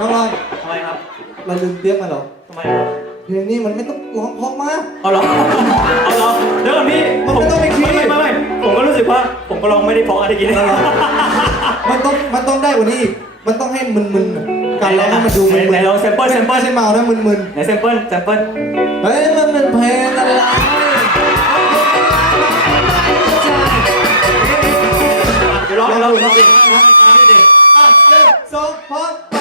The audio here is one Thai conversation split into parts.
ลืมเตรียมมาเหรอทำไมครับเพลงนี้มันไม่ต้องร้องเพราะมาก เอาเหรอเอาเหรอเดี๋ยวก่อนพี่มันไม่ต้องไปคิด ไม่ไม่ไม่ผมก็รู้สึกว่าผมก็ร้องไม่ได้เพราะอะไรกินมันต้องมันต้องได้กว่านี้อีกมันต้องให้มึนๆอะการร้องให้มันดูมึนๆไหนๆลอง sample sample ไม่ใช่เมานะมึนไหนแซมเปิลแซมเปิลๆเฮ้ยมันเป็นเพลงอะไรเดี๋ยวร้องเดี๋ยวร้องเดี๋ยวร้องอะเริ่มสองพร้อมไป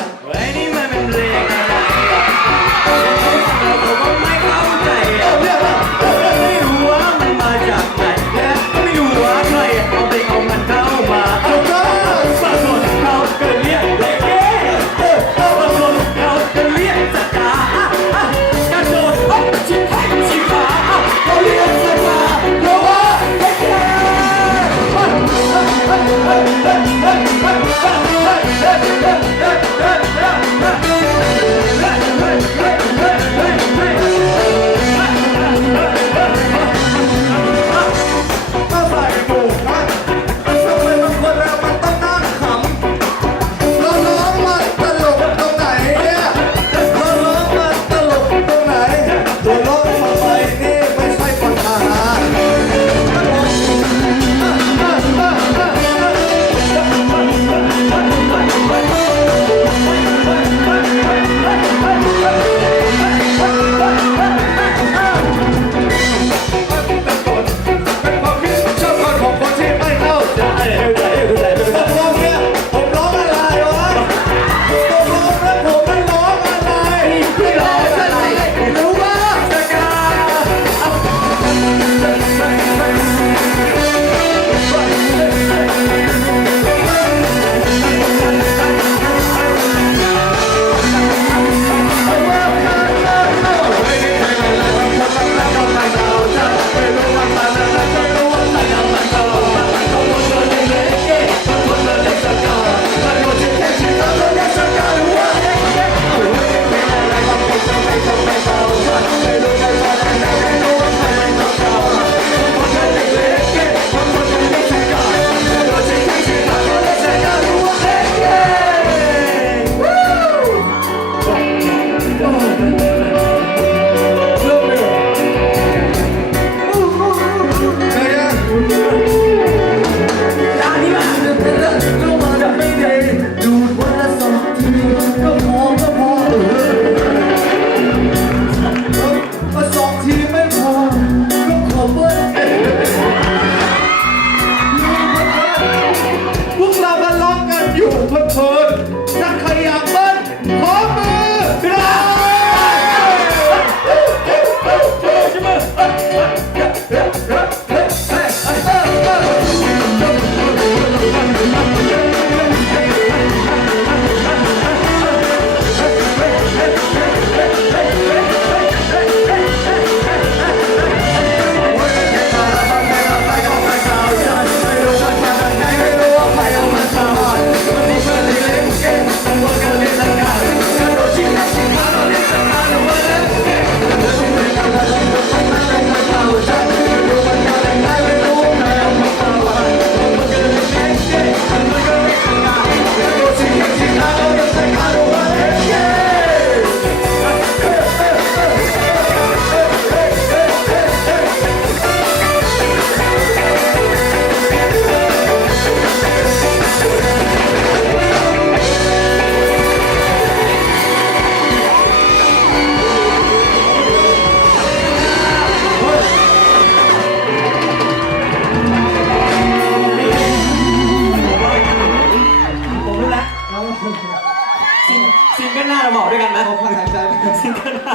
ซิงซิงเกิลหน้าเราบอกด้วยกันนะเอาพักหายใจไปก่อนซิงเกิลหน้า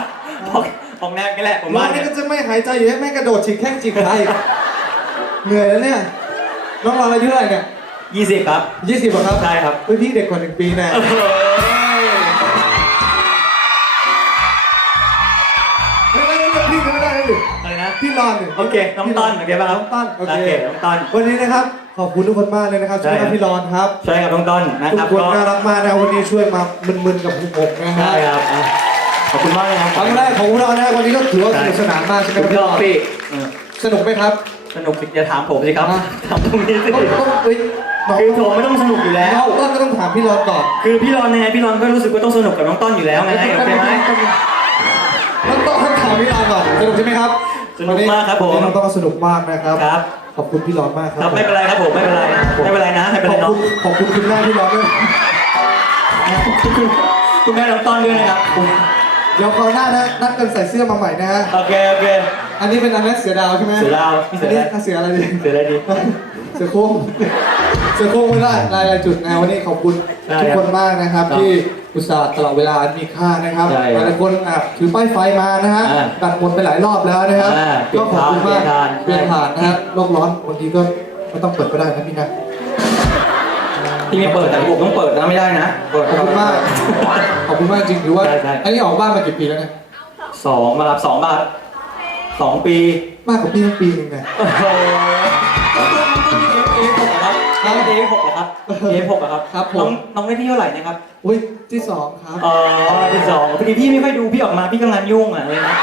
ของของแนบกันแหละผมน้อว่างนี่เนี่ยก็จะไม่หายใจอยู่ให้แม่กระโดดฉีกแข้งฉีกขาอีกเหนื่อยแล้วเนี่ยน้องรอนอายุเท่าไหร่เนี่ยยี่สิบครับ ยี่สิบครับใช่ครับ เฮ้ยพี่เด็กกว่าหนึ่งปีแน่เฮ้ยไม่ได้เรียกพี่ก็ไม่ได้เลยอะไรนะพี่รอนดิ โอเค น้องต้นโอเคป่ะครับน้องต้นโอเคโอเค น้องต้นวันนี้นะครับ ขอบคุณทุกคนมากเลยนะครับใช่ช่วยครักับบพี่รอนครับช่วยกับน้องต้นนะทุคกรับคนก็น่ารักมากนะวันนี้ช่วยมามึนๆกับผมผมนะฮะใช่ครับอะขอบคุณมากเลยครับครั้งแรกของเรานะวันนี้ก็ถือว่าสนุกสนานมากใช่ไหมคสุรับดยพี่รอนอดพี่เออสนุกไหมครับ สนุกสิอย่าถามผมสิครับอะ ถามตรงนี้สิต้องต้องเฮ้ยน้องคือผมไม่ต้องสนุกอยู่แล้ว น้องต้นก็ต้องถามพี่รอนก่อนคือพี่รอนยังไงพี่รอนก็รู้สึกว่าต้องสนุกกับน้องต้นอยู่แล้วไงโอเคไหม น้องต้นต้องถามพี่รอนก่อนสนุกใช่ไหมครับสนุกมากครับผม วันนี้น้องต้นก็สนุกมากนะครับ ครับ ขอบคุณพี่รอนมากครัครับไม่เป็นไรครับผมไม่เป็นไรไม่เป็นไรนะไม่เป็นขไรอบน้อคุงณขอบคุณคุณแม่พี่รอนด้วยคุณแม่น้องต้นด้วยนะครับเดี๋ยวคราวหน้านะนัดกันใส่เสื้อมาใหม่นะฮะโอเคโอเค อันนี้เป็นอันนั้นเสือดาวใช่ไหมเสือดาวนี่อันเสือนี้อะไรเสืออะไรดีเสืออะไรดี เสือโค้ง เสือโค้งไม่ได้รายรายจุดนะวันนี้ขอบคุณทุกคนมากนะครับที่อุตส่าห์ตลอดเวลาอันมีค่านะครับใช่หครับลายคนอะถือป้ายไฟมานะฮะอ่าตัดหมดไปหลายรอบแล้วนะครับอ่าก็ขอบคุณมากเปเปลี่ลี่ยยนนทาผ่านนะฮะโลกร้อนบางทีก็ไม่ต้องเปิดก็ได้นะพี่นะที่ไม่เปิดแต่ผมต้องเปิดนะไม่ได้นะเปิด ขอบคุณมาก ขอบคุณมากจริงหรือว่า ใช่ใช่ อันนี้ออกบ้านมากี่ปีแล้วเนี่ยสองมารับสองบาทสองปีมากกว่าพี่ทั้งปีหนึงเนี่ยโอ้โห น้องเอฟหกเหรอครับเอฟหกเหรอครับครับผม น้องน้องได้ที่เท่าไหร่นะครับ อุ้ยที่สองครับ อ๋อที่สองพอดีพี่ไม่ค่อยดูพี่ออกมาพี่กำลังยุ่งอะเลยนะ